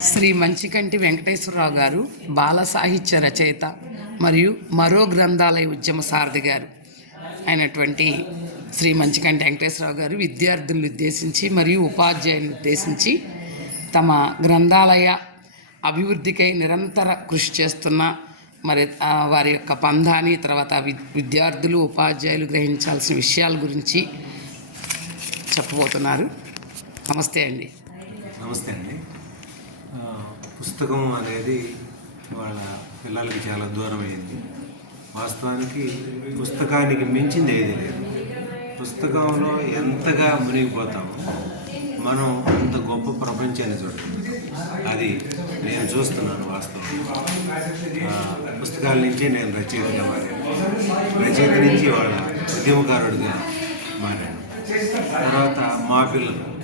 శ్రీ మంచికంటి వెంకటేశ్వరరావు గారు బాల సాహిత్య రచయిత మరియు మరో గ్రంథాలయ ఉద్యమ సారథి గారు. అయినటువంటి శ్రీ మంచికంటి వెంకటేశ్వరరావు గారు విద్యార్థులను ఉద్దేశించి మరియు ఉపాధ్యాయులను ఉద్దేశించి తమ గ్రంథాలయ అభివృద్ధికై నిరంతర కృషి చేస్తున్న మరి వారి యొక్క పంధాని తర్వాత వి- విద్యార్థులు ఉపాధ్యాయులు గ్రహించాల్సిన విషయాల గురించి చెప్పబోతున్నారు. నమస్తే అండి. నమస్తే అండి. పుస్తకం అనేది వాళ్ళ పిల్లలకి చాలా దూరం అయింది వాస్తవానికి పుస్తకానికి మించింది ఏది లేదు. పుస్తకంలో ఎంతగా మునిగిపోతామో మనం అంత గొప్ప ప్రపంచాన్ని చూడగలుగుతాం అది నేను చూస్తున్నాను వాస్తవంగా. పుస్తకాల నుంచి నేను రచయితగా మారాను. రచయిత నుంచి వాళ్ళ ఉద్యమకారుడిగా మారాను. తర్వాత మా పిల్లలు.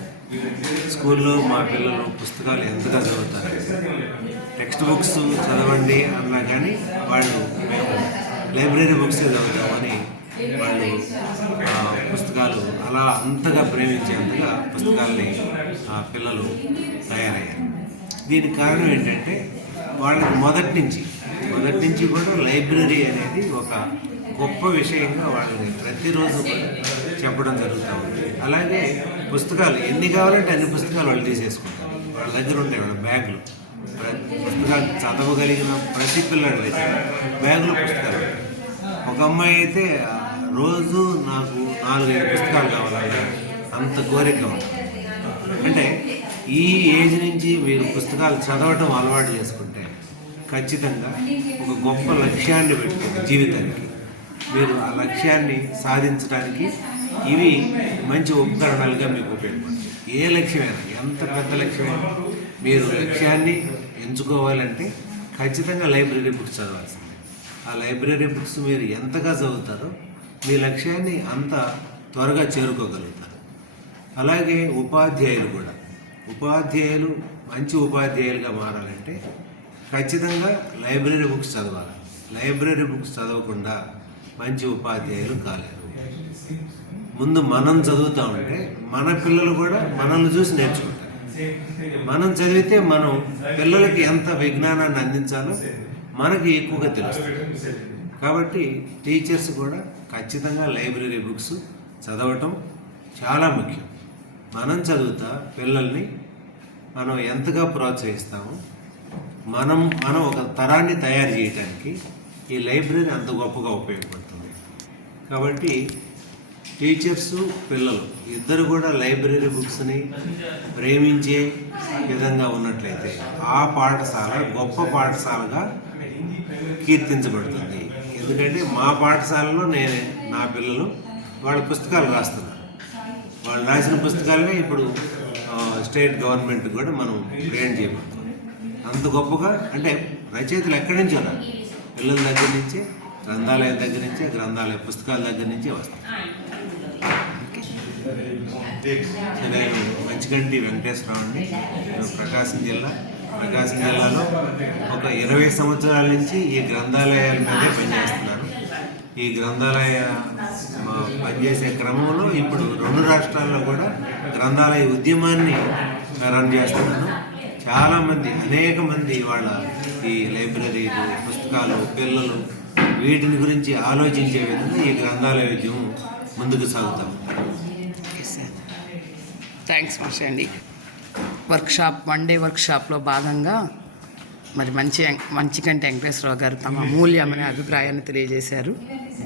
స్కూల్లో మా పిల్లలు పుస్తకాలు ఎంతగా చదువుతారు? టెక్స్ట్ బుక్స్ చదవండి అన్నా కానీ వాళ్ళు మేము లైబ్రరీ బుక్స్ చదువుతామని వాళ్ళు పుస్తకాలు అలా అంతగా ప్రేమించేంతగా పుస్తకాల్ని పిల్లలు తయారయ్యారు. దీనికి కారణం ఏంటంటే వాళ్ళకి మొదటి నుంచి మొదటి నుంచి కూడా లైబ్రరీ అనేది ఒక గొప్ప విషయంగా వాళ్ళని ప్రతిరోజు చెప్పడం జరుగుతూ ఉంది. అలాగే పుస్తకాలు ఎన్ని కావాలంటే అన్ని పుస్తకాలు వాళ్ళు తీసేసుకుంటారు. వాళ్ళ దగ్గర ఉంటాయి వాళ్ళ బ్యాగులు. పుస్తకాలు చదవగలిగిన ప్రతి పిల్లడి దగ్గర బ్యాగులు పుస్తకాలు. ఒక అమ్మాయి అయితే రోజు నాకు నాలుగైదు పుస్తకాలు కావాలన్న అంత కోరిక ఉంది. అంటే ఈ ఏజ్ నుంచి మీరు పుస్తకాలు చదవటం అలవాటు చేసుకుంటే ఖచ్చితంగా ఒక గొప్ప లక్ష్యాన్ని పెట్టుకోండి జీవితానికి. మీరు ఆ లక్ష్యాన్ని సాధించడానికి ఇవి మంచి ఉపకరణాలుగా మీకు ఉపయోగపడతాయి. ఏ లక్ష్యమైనా ఎంత పెద్ద లక్ష్యమైనా మీరు లక్ష్యాన్ని ఎంచుకోవాలంటే ఖచ్చితంగా లైబ్రరీ బుక్స్ చదవాల్సిందే. ఆ లైబ్రరీ బుక్స్ మీరు ఎంతగా చదువుతారో మీ లక్ష్యాన్ని అంత త్వరగా చేరుకోగలుగుతారు. అలాగే ఉపాధ్యాయులు కూడా. ఉపాధ్యాయులు మంచి ఉపాధ్యాయులుగా మారాలంటే ఖచ్చితంగా లైబ్రరీ బుక్స్ చదవాలి. లైబ్రరీ బుక్స్ చదవకుండా మంచి ఉపాధ్యాయులు కాలేరు. ముందు మనం చదువుతూ ఉంటే మన పిల్లలు కూడా మనల్ని చూసి నేర్చుకుంటారు. మనం చదివితే మనం పిల్లలకి ఎంత విజ్ఞానాన్ని అందించాలో మనకి ఎక్కువగా తెలుస్తుంది. కాబట్టి టీచర్స్ కూడా ఖచ్చితంగా లైబ్రరీ బుక్స్ చదవటం చాలా ముఖ్యం. మనం చదువుతా పిల్లల్ని మనం ఎంతగా ప్రోత్సహిస్తామో మనం మనం ఒక తరాన్ని తయారు చేయడానికి ఈ లైబ్రరీ అంత గొప్పగా ఉపయోగపడుతుంది. కాబట్టి టీచర్స్ పిల్లలు ఇద్దరు కూడా లైబ్రరీ బుక్స్ని ప్రేమించే విధంగా ఉన్నట్లయితే ఆ పాఠశాల గొప్ప పాఠశాలగా కీర్తించబడుతుంది. ఎందుకంటే మా పాఠశాలలో నేను నా పిల్లలు వాళ్ళ పుస్తకాలు రాస్తున్నారు. వాళ్ళు రాసిన పుస్తకాలనే ఇప్పుడు స్టేట్ గవర్నమెంట్ కూడా మనం గ్రేడ్ చేయబడుతుంది. అంత గొప్పగా అంటే రచయితలు ఎక్కడి నుంచి ఉన్నారు పిల్లల దగ్గర నుంచే గ్రంథాలయం దగ్గర నుంచే గ్రంథాలయ పుస్తకాల దగ్గర నుంచే వస్తాయి నేను మంచిగంటి వెంకటేశ్వరరావు అండి నేను ప్రకాశం జిల్లా ప్రకాశం జిల్లాలో ఒక ఇరవై సంవత్సరాల నుంచి ఈ గ్రంథాలయాల మీదే పనిచేస్తున్నాను ఈ గ్రంథాలయ పనిచేసే క్రమంలో ఇప్పుడు రెండు రాష్ట్రాల్లో కూడా గ్రంథాలయ ఉద్యమాన్ని రన్ చేస్తున్నాను చాలామంది అనేక మంది వాళ్ళ ఈ లైబ్రరీలు పుస్తకాలు పిల్లలు వీటిని గురించి ఆలోచించే విధంగా ఈ గ్రంథాలయ ఉద్యమం ముందుకు సాగుతాం. థ్యాంక్స్ మాస్టర్ అండి వర్క్షాప్ వన్ డే వర్క్షాప్లో భాగంగా మరి మంచి మంచి కంటే వెంకటేశ్వరరావు గారు తమ అమూల్యమైన అభిప్రాయాన్ని తెలియజేశారు.